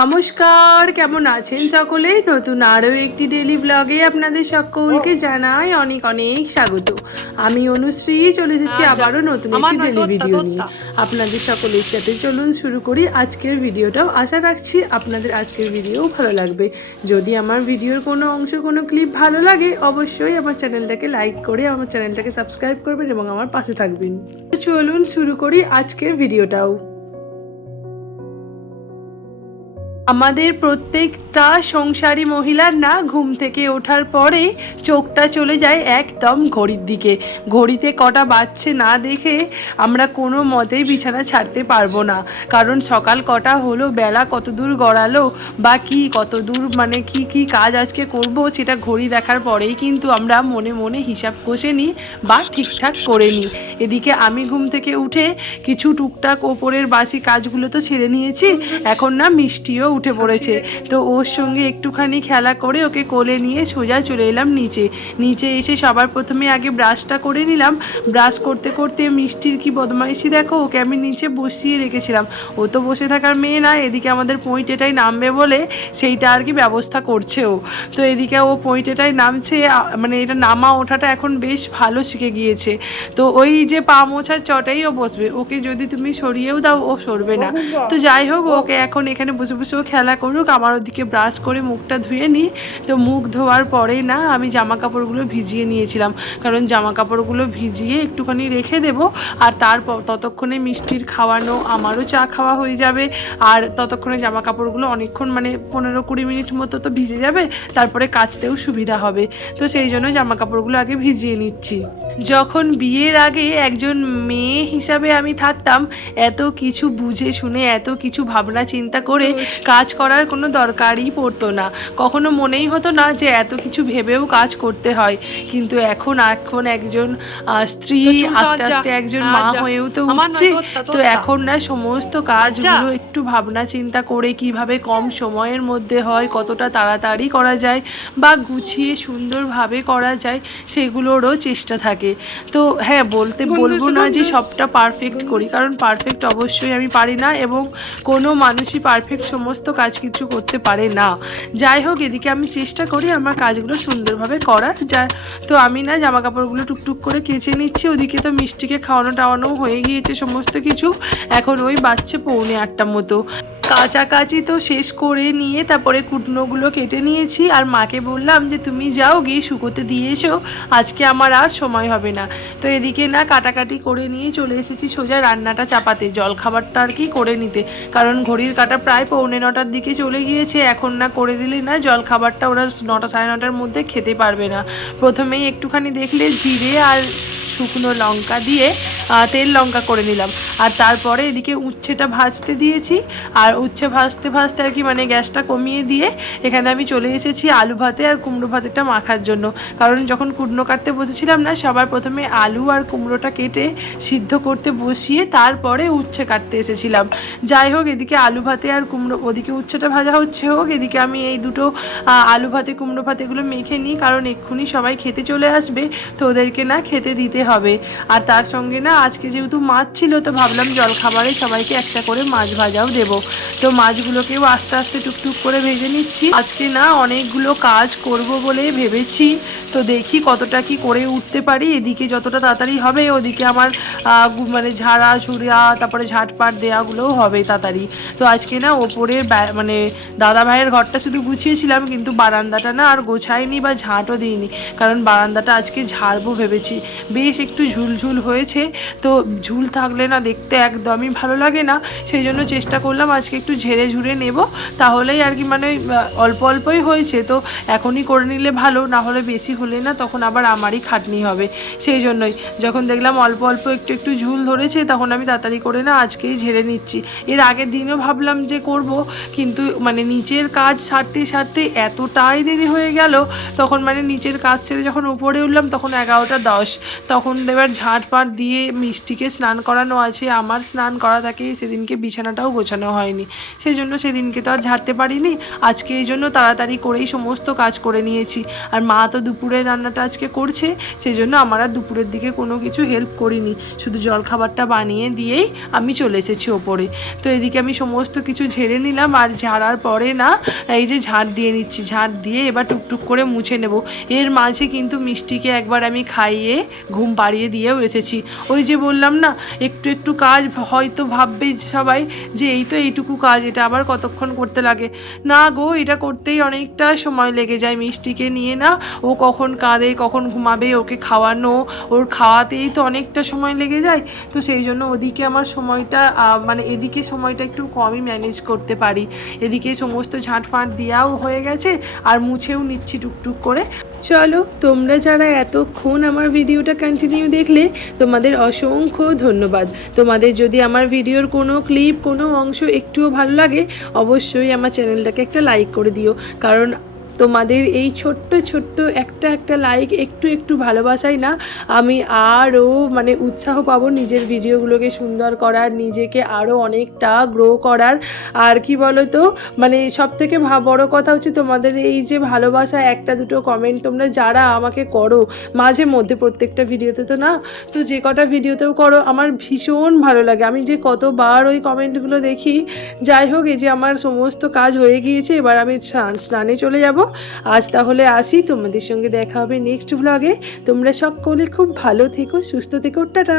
নমস্কার, কেমন আছেন সকলে? নতুন আরও একটি ডেলি ব্লগে আপনাদের সকলকে জানাই অনেক অনেক স্বাগত। আমি অনুশ্রী চলে এসেছি আবারও নতুন একটি ডেলি ভিডিও নিয়ে আপনাদের সকলের সাথে। চলুন শুরু করি আজকের ভিডিওটাও। আশা রাখছি আপনাদের আজকের ভিডিও ভালো লাগবে। যদি আমার ভিডিওর কোনো অংশ, কোনো ক্লিপ ভালো লাগে, অবশ্যই আমার চ্যানেলটাকে লাইক করে আমার চ্যানেলটাকে সাবস্ক্রাইব করবেন এবং আমার পাশে থাকবেন। চলুন শুরু করি আজকের ভিডিওটাও। আমাদের প্রত্যেকটা সংসারী মহিলার না ঘুম থেকে ওঠার পরেই চোখটা চলে যায় একদম ঘড়ির দিকে। ঘড়িতে কটা বাজছে না দেখে আমরা কোনো মতেই বিছানা ছাড়তে পারবো না। কারণ সকাল কটা হলো, বেলা কত দূর গড়ালো, বা কি কত দূর মানে কি কাজ আজকে করব, সেটা ঘড়ি দেখার পরেই কিন্তু আমরা মনে মনে হিসাব কষে নিই বা ঠিকঠাক করে নিই। এদিকে আমি ঘুম থেকে উঠে কিছু টুকটাক ওপরের বাসি কাজগুলো তো ছেড়ে নিয়েছি। এখন না মিষ্টিও উঠে পড়েছে, তো ওর সঙ্গে একটুখানি খেলা করে ওকে কোলে নিয়ে সোজা চলে এলাম নিচে এসে সবার প্রথমে আগে ব্রাশটা করে নিলাম। ব্রাশ করতে করতে মিষ্টির কি বদমাইশি দেখো, ওকে আমি নিচে বসিয়ে রেখেছিলাম। ও তো বসে থাকার মেয়ে না, এদিকে আমাদের পয়েন্টেটাই নামবে বলে সেইটা আর কি ব্যবস্থা করছে ও। তো এদিকে ও পয়েন্টেটাই নামছে, মানে এটা নামা ওঠাটা এখন বেশ ভালো শিখে গিয়েছে। তো ওই যে পা মোছার চটেই ও বসবে, ওকে যদি তুমি সরিয়েও দাও ও সরবে না। তো যাই হোক, ওকে এখন এখানে বসে বসে ও খেলা করুক, আমার ওদিকে ব্রাশ করে মুখটা ধুয়ে নিই। তো মুখ ধোয়ার পরেই না আমি জামা কাপড়গুলো ভিজিয়ে নিয়েছিলাম, কারণ জামা কাপড়গুলো ভিজিয়ে একটুখানি রেখে দেব। আর তারপর ততক্ষণে মিষ্টির খাওয়ানো, আমারও চা খাওয়া হয়ে যাবে। আর ততক্ষণে জামা কাপড়গুলো অনেকক্ষণ মানে 15-20 মিনিট মতো তো ভিজে যাবে, তারপরে কাচতেও সুবিধা হবে। তো সেই জন্য জামা কাপড়গুলো আগে ভিজিয়ে নিচ্ছি। যখন বিয়ের আগে একজন মেয়ে হিসাবে আমি থাকতাম, এত কিছু বুঝে শুনে এত কিছু ভাবনা চিন্তা করে কাজ করার কোনো দরকারই পড়তো না। কখনো মনেই হতো না যে এত কিছু ভেবেও কাজ করতে হয়। কিন্তু এখন একজন স্ত্রী, আস্তে আস্তে একজন মা হয়েও তো উঠছে। তো এখন না সমস্ত কাজগুলো একটু ভাবনা চিন্তা করে কিভাবে কম সময়ের মধ্যে হয়, কতটা তাড়াতাড়ি করা যায় বা গুছিয়ে সুন্দরভাবে করা যায়, সেগুলোরও চেষ্টা থাকে। তো হ্যাঁ, বলবো না যে সবটা পারফেক্ট করি, কারণ পারফেক্ট অবশ্যই আমি পারি না, এবং কোনো মানুষই পারফেক্ট সমস্ত কাজ কিছু করতে পারে না। যাই হোক, এদিকে আমি চেষ্টা করি আমার কাজগুলো সুন্দরভাবে করার। তো আমি না জামা কাপড়গুলো টুকটুক করে কেচে নিচ্ছি। ওদিকে তো মিষ্টিকে খাওয়ানো টাওয়ানো হয়ে গিয়েছে সমস্ত কিছু। এখন ওই বাজছে 7:45 মতো। কাচাকাচি তো শেষ করে নিয়ে তারপরে কুটনোগুলো কেটে নিয়েছি, আর মাকে বললাম যে তুমি যাও গিয়ে শুকোতে দিয়ে এসো, আজকে আমার আর সময় হবে না। তো এদিকে না কাটাকাটি করে নিয়ে চলে এসেছি সোজা রান্নাটা চাপাতে, জলখাবারটা আর কি করে নিতে। কারণ ঘড়ির কাঁটা প্রায় 8:45 দিকে চলে গিয়েছে। এখন না করে দিলে না জলখাবারটা ওরা 9টা 9:30 মধ্যে খেতে পারবে না। প্রথমেই একটুখানি দেখলে জিরে আর শুকনো লঙ্কা দিয়ে তেল লঙ্কা করে নিলাম। আর তারপরে এদিকে উচ্ছেটা ভাজতে দিয়েছি। আর উচ্ছে ভাজতে ভাজতে আর কি মানে গ্যাসটা কমিয়ে দিয়ে এখানে আমি চলে এসেছি আলু ভাতে আর কুমড়ো ভাতেটা মাখার জন্য। কারণ যখন কুটনো কাটতে বসেছিলাম না, সবার প্রথমে আলু আর কুমড়োটা কেটে সিদ্ধ করতে বসিয়ে তারপরে উচ্ছে কাটতে এসেছিলাম। যাই হোক, এদিকে আলু ভাতে আর কুমড়ো, ওদিকে উচ্ছেটা ভাজা হচ্ছে হোক, এদিকে আমি এই দুটো আলু ভাতে কুমড়ো ভাতে এগুলো মেখে নিই, কারণ এক্ষুনি সবাই খেতে চলে আসবে, তো ওদেরকে না খেতে দিতে হবে। আর তার সঙ্গে না আজকে যেহেতু মাছ ছিল, তো ভাবলাম জলখাবারে সবাইকে একটা করে মাছ ভাজাও দেবো। তো মাছগুলোকেও আস্তে আস্তে টুকটুক করে ভেজে নিচ্ছি। আজকে না অনেকগুলো কাজ করব বলে ভেবেছি, তো দেখি কতটা কি করে উঠতে পারি। এদিকে যতটা তাড়াতাড়ি হবে ওদিকে আমার মানে ঝাড়া ঝুড়া তারপরে ঝাটপাট দেওয়াগুলোও হবে তাড়াতাড়ি। তো আজকে না ওপরের মানে দাদা ভাইয়ের ঘরটা শুধু গুছিয়েছিলাম, কিন্তু বারান্দাটা না আর গোছাইনি বা ঝাঁটও দিইনি, কারণ বারান্দাটা আজকে ঝাড়বো ভেবেছি। বেশ একটু ঝুলঝুল হয়েছে, তো ঝুল থাকলে না দেখতে একদমই ভালো লাগে না। সেই জন্য চেষ্টা করলাম আজকে একটু ঝেড়ে ঝুড়ে নেব, তাহলেই আর কি মানে অল্প অল্পই হয়েছে, তো এখনই করে নিলে ভালো, না হলে বেশি হলে না তখন আবার আমারই খাটনি হবে। সেই জন্যই যখন দেখলাম অল্প অল্প একটু একটু ঝুল ধরেছে, তখন আমি তাড়াতাড়ি করে না আজকেই ঝেড়ে নিচ্ছি। এর আগের দিনও ভাবলাম যে করব, কিন্তু মানে নিচের কাজ সারতে সারতে এতটাই দেরি হয়ে গেল, তখন মানে নিচের কাজ ছেড়ে যখন উপরে উঠলাম তখন 11টা 10। তখন এবার ঝাঁটপাট দিয়ে মিষ্টিকে স্নান করানো আছে, আমার স্নান করা থাকে, সেদিনকে বিছানাটাও গোছানো হয়নি, সেই জন্য সেদিনকে তো আর ঝাড়তে পারিনি। আজকে এই জন্য তাড়াতাড়ি করেই সমস্ত কাজ করে নিয়েছি। আর মা তো দুপুর দুপুরের রান্নাটা আজকে করছে, সেই জন্য আমার আর দুপুরের দিকে কোনো কিছু হেল্প করিনি, শুধু জলখাবারটা বানিয়ে দিয়েই আমি চলে এসেছি ওপরে। তো এদিকে আমি সমস্ত কিছু ঝেড়ে নিলাম, আর ঝাড়ার পরে না এই যে ঝাঁট দিয়ে নিচ্ছি, ঝাঁট দিয়ে এবার টুকটুক করে মুছে নেব। এর মাঝে কিন্তু মিষ্টিকে একবার আমি খাইয়ে ঘুম পাড়িয়ে দিয়েও এসেছি। ওই যে বললাম না, একটু একটু কাজ হয়তো ভাববে সবাই যে এই তো এইটুকু কাজ, এটা আবার কতক্ষণ করতে লাগে। না গো, এটা করতেই অনেকটা সময় লেগে যায়। মিষ্টিকে নিয়ে না, ও কখন কাঁদে কখন ঘুমাবে, ওকে খাওয়ানো, ওর খাওয়াতেই তো অনেকটা সময় লেগে যায়। তো সেই জন্য ওদিকে আমার সময়টা মানে এদিকে সময়টা একটু কমই ম্যানেজ করতে পারি। এদিকে সমস্ত ঝাঁটফাঁট দেওয়াও হয়ে গেছে, আর মুছেও নিচ্ছি টুকটুক করে। চলো, তোমরা যারা এতক্ষণ আমার ভিডিওটা কন্টিনিউ দেখলে তোমাদের অসংখ্য ধন্যবাদ। তোমাদের যদি আমার ভিডিওর কোনো ক্লিপ, কোনো অংশ একটুও ভালো লাগে, অবশ্যই আমার চ্যানেলটাকে একটা লাইক করে দিও। কারণ তোমাদের এই ছোট্ট ছোট্ট একটা লাইক, একটু একটু ভালোবাসাই না আমি আরও মানে উৎসাহ পাবো নিজের ভিডিওগুলোকে সুন্দর করার, নিজেকে আরও অনেকটা গ্রো করার। আর কি বলো তো, মানে সবথেকে বড় কথা হচ্ছে তোমাদের এই যে ভালোবাসা, একটা দুটো কমেন্ট তোমরা যারা আমাকে করো মাঝে মধ্যে, প্রত্যেকটা ভিডিওতে তো না, তো যে কটা ভিডিওতেও করো, আমার ভীষণ ভালো লাগে। আমি যে কতবার ওই কমেন্টগুলো দেখি। যাই হোক, এই যে আমার সমস্ত কাজ হয়ে গিয়েছে, এবার আমি স্নানে চলে যাব। আজ তাহলে আসি, তোমাদের সঙ্গে দেখা হবে নেক্সট ব্লগে। তোমরা সকলে খুব ভালো থেকো, সুস্থ থেকো, টাটা।